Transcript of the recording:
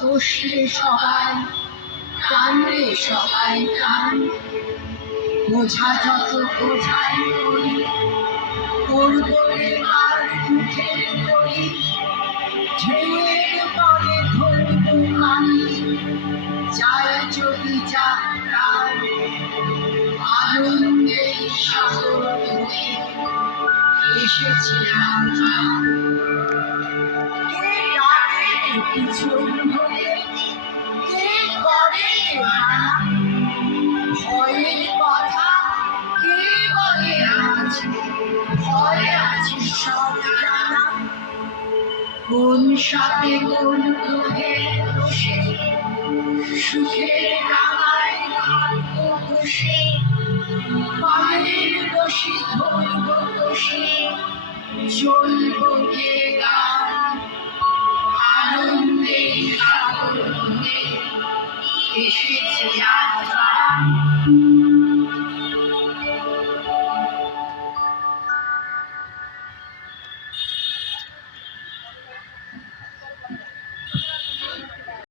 বসলে সবাই টানলে সবাই টান, বোঝা যত বোঝাই করি করবো আর উঠে করি, ঢেউয়ের পরে ধরবো আমি যায় যদি যাত্রায়, আনন্দে সাগর হয়ে এসেছে আজ। কে ডাকে পিছন হয়ে, কে করে ভাড়া, ভয়ের কথা কে বলে আজ, ভয় আছে সব জানা। কোন সাপে কোন গ্রহে বসে সুখের ডাঙায় ভাগ্য বসে, পায়ের রশি ধরব বসে চলব গে গান, আনন্দে সাগর হয়ে এসেছে আজ।